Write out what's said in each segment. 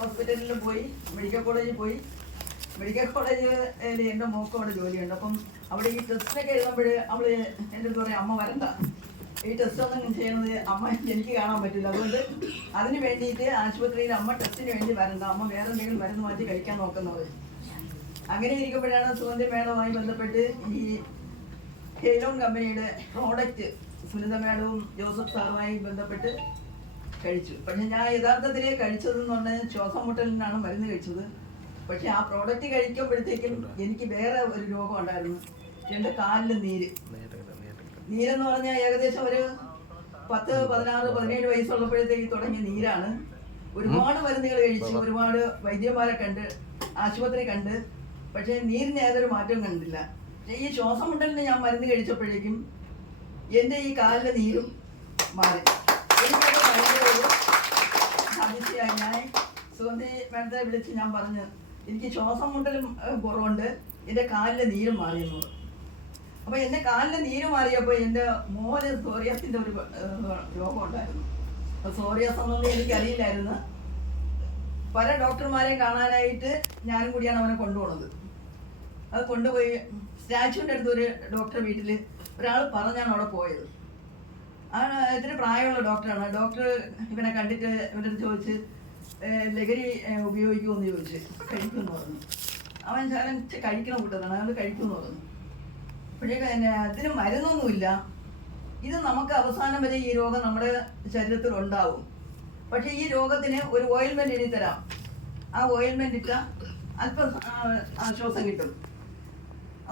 ഹോസ്പിറ്റലിൽ പോയി, മെഡിക്കൽ കോളേജിൽ പോയി. മെഡിക്കൽ കോളേജിൽ എൻ്റെ മോൾക്ക് അവിടെ ജോലിയുണ്ട്. അപ്പം അവിടെ ഈ ടെസ്റ്റിനൊക്കെ എഴുതുമ്പോൾ അവൾ എൻ്റെ അടുത്ത് പറയും, അമ്മ വരണ്ട, ഈ ടെസ്റ്റ് ഒന്നും ചെയ്യണത് അമ്മ എനിക്ക് കാണാൻ പറ്റില്ല, അതുകൊണ്ട് അതിന് വേണ്ടിയിട്ട് ആശുപത്രിയിൽ അമ്മ ടെസ്റ്റിന് വേണ്ടി വരണ്ട, അമ്മ വേറെ എന്തെങ്കിലും മരുന്ന് മാറ്റി കഴിക്കാൻ നോക്കുന്നത്. അങ്ങനെ ഇരിക്കുമ്പോഴാണ് സുഗന്ധി മേഡവുമായി ബന്ധപ്പെട്ട് ഈ ഹെയ്ലോൺ കമ്പനിയുടെ പ്രോഡക്റ്റ് സുനിത മേഡവും ജോസഫ് സാറുമായി ബന്ധപ്പെട്ട് കഴിച്ചു. പക്ഷെ ഞാൻ യഥാർത്ഥത്തിൽ കഴിച്ചതെന്ന് പറഞ്ഞാൽ ശ്വാസം മുട്ടലിനാണ് മരുന്ന് കഴിച്ചത്. പക്ഷെ ആ പ്രോഡക്റ്റ് കഴിക്കുമ്പോഴത്തേക്കും എനിക്ക് വേറെ ഒരു രോഗം ഉണ്ടായിരുന്നു. എൻ്റെ കാലിൽ നീരെന്ന് പറഞ്ഞാൽ ഏകദേശം ഒരു 10, 16, 17 വയസ്സുള്ളപ്പോഴത്തേക്ക് തുടങ്ങിയ നീരാണ്. ഒരുപാട് മരുന്നുകൾ കഴിച്ചു, ഒരുപാട് വൈദ്യന്മാരെ കണ്ട്, ആശുപത്രി കണ്ട്, പക്ഷേ നീരിന് ഏതൊരു മാറ്റവും കണ്ടില്ല. ഈ ശ്വാസം മുട്ടലിന് ഞാൻ മരുന്ന് കഴിച്ചപ്പോഴേക്കും എൻ്റെ ഈ കാലിലെ നീരും മാറി. എനിക്കത് ഭയങ്കര ഒരു അതിശയമായി. ഞാൻ സുഗന്ധി മേഡത്തെ വിളിച്ച് ഞാൻ പറഞ്ഞു, എനിക്ക് ശ്വാസം മുട്ടലും കുറവുണ്ട്, എൻ്റെ കാലിലെ നീരും മാറിയെന്ന് പറഞ്ഞു. അപ്പോൾ എൻ്റെ കാലിലെ നീര് മാറിയപ്പോൾ എൻ്റെ മോന് സോറിയാസിൻ്റെ ഒരു രോഗം ഉണ്ടായിരുന്നു. സോറിയാസ് എന്നൊന്നും എനിക്കറിയില്ലായിരുന്നു. പല ഡോക്ടർമാരെയും കാണാനായിട്ട് ഞാനും കൂടിയാണ് അവനെ കൊണ്ടുപോകുന്നത്. അത് കൊണ്ടുപോയി സ്റ്റാച്യൂവിൻ്റെ അടുത്ത് ഒരു ഡോക്ടറെ വീട്ടിൽ ഒരാൾ പറഞ്ഞാണ് അവിടെ പോയത്. ആ ഇത്തിരി പ്രായമുള്ള ഡോക്ടറാണ്. ഡോക്ടർ ഇവനെ കണ്ടിട്ട് ഇവൻ്റെ അടുത്ത് ചോദിച്ച് ലഹരി ഉപയോഗിക്കുമെന്ന് ചോദിച്ച്, കഴിക്കുമെന്ന് പറഞ്ഞു. അവൻ കഴിക്കണം കൂട്ടതാണ്, അയാൾ കഴിക്കുമെന്ന് പറഞ്ഞു. അപ്പോഴേക്കും അതിന് മരുന്നൊന്നുമില്ല. ഇത് നമുക്ക് അവസാനം വരെ ഈ രോഗം നമ്മുടെ ശരീരത്തിൽ ഉണ്ടാവും. പക്ഷേ ഈ രോഗത്തിന് ഒരു ഓയിൽമെൻറ്റ് എഴുതി തരാം. ആ ഓയിൽമെൻറ്റ് ഇട്ടാൽ അല്പം ആശ്വാസം കിട്ടും.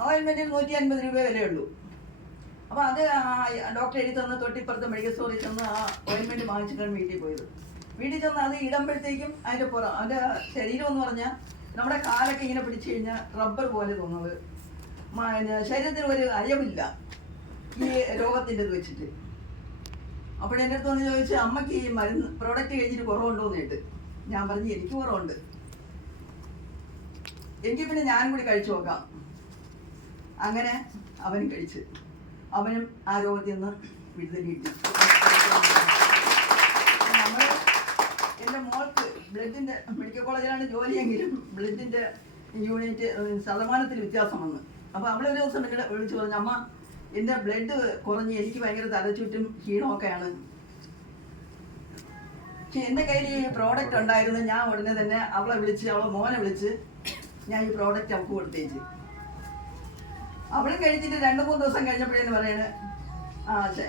ഓയിൽമെൻറ്റിന് 150 രൂപ വിലയുള്ളൂ. അപ്പോൾ അത് ഡോക്ടർ എഴുതി തന്ന തൊട്ടിപ്പുറത്ത് മെഡിക്കൽ സ്റ്റോറിൽ ചെന്ന് ആ ഓയിൽമെൻറ്റ് വാങ്ങിച്ചിട്ടാണ് വീട്ടിൽ പോയത്. വീട്ടിൽ ചെന്ന് അത് ഇടുമ്പോഴത്തേക്കും അതിൻ്റെ പുറം അവൻ്റെ ശരീരം എന്ന് പറഞ്ഞാൽ നമ്മുടെ കാലൊക്കെ ഇങ്ങനെ പിടിച്ചു കഴിഞ്ഞാൽ റബ്ബർ പോലെ തോന്നുന്നത്. ശരീരത്തിന് ഒരു അയവില്ല ഈ രോഗത്തിൻ്റെ ഇത് വെച്ചിട്ട്. അപ്പോൾ എൻ്റെ അടുത്ത് വന്ന് ചോദിച്ചു, അമ്മയ്ക്ക് ഈ മരുന്ന് പ്രോഡക്റ്റ് കഴിച്ചിട്ട് കുറവുണ്ടോ എന്ന് കേട്ട്. ഞാൻ പറഞ്ഞു, എനിക്ക് കുറവുണ്ട്, എനിക്ക് പിന്നെ ഞാനും കൂടി കഴിച്ചു നോക്കാം. അങ്ങനെ അവനും കഴിച്ച്, അവനും ആ രോഗത്തിൽ നിന്ന് വിടുതൽ കിട്ടി. നമ്മൾ എൻ്റെ മോൾക്ക് ബ്ലഡിൻ്റെ മെഡിക്കൽ കോളേജിലാണ് ജോലിയെങ്കിലും ബ്ലഡിൻ്റെ യൂണിറ്റ് ശതമാനത്തിൽ വ്യത്യാസം വന്നു. അപ്പോൾ അവളൊരു ദിവസം എന്നോട് വിളിച്ച് പറഞ്ഞു, അമ്മ എൻ്റെ ബ്ലഡ് കുറഞ്ഞ് എനിക്ക് ഭയങ്കര തലച്ചുറ്റും ക്ഷീണമൊക്കെയാണ്. പക്ഷെ എൻ്റെ കയ്യിൽ ഈ പ്രോഡക്റ്റ് ഉണ്ടായിരുന്നു. ഞാൻ ഉടനെ തന്നെ അവളെ മോനെ വിളിച്ച് ഞാൻ ഈ പ്രോഡക്റ്റ് അവൾക്ക് കൊടുത്തേച്ച്. അവളും കഴിച്ചിട്ട് 2-3 ദിവസം കഴിഞ്ഞപ്പോഴേന്ന് പറയണേ,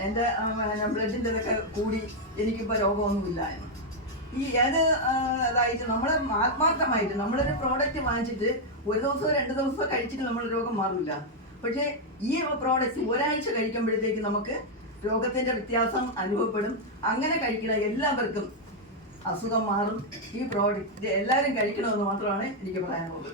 എൻ്റെ ബ്ലഡിൻ്റെ ഇതൊക്കെ കൂടി, എനിക്കിപ്പോൾ രോഗമൊന്നുമില്ല എന്ന്. ഈ അതായിട്ട് നമ്മൾ ആത്മാർത്ഥമായിട്ട് നമ്മളൊരു പ്രോഡക്റ്റ് വാങ്ങിച്ചിട്ട് 1 ദിവസമോ 2 ദിവസമോ കഴിച്ചിട്ട് നമ്മൾ രോഗം മാറില്ല. പക്ഷേ ഈ പ്രോഡക്റ്റ് ഒരാഴ്ച കഴിക്കുമ്പോഴത്തേക്ക് നമുക്ക് രോഗത്തിൻ്റെ വ്യത്യാസം അനുഭവപ്പെടും. അങ്ങനെ കഴിക്കണ എല്ലാവർക്കും അസുഖം മാറും. ഈ പ്രോഡക്റ്റ് എല്ലാവരും കഴിക്കണമെന്ന് മാത്രമാണ് എനിക്ക് പറയാനുള്ളത്.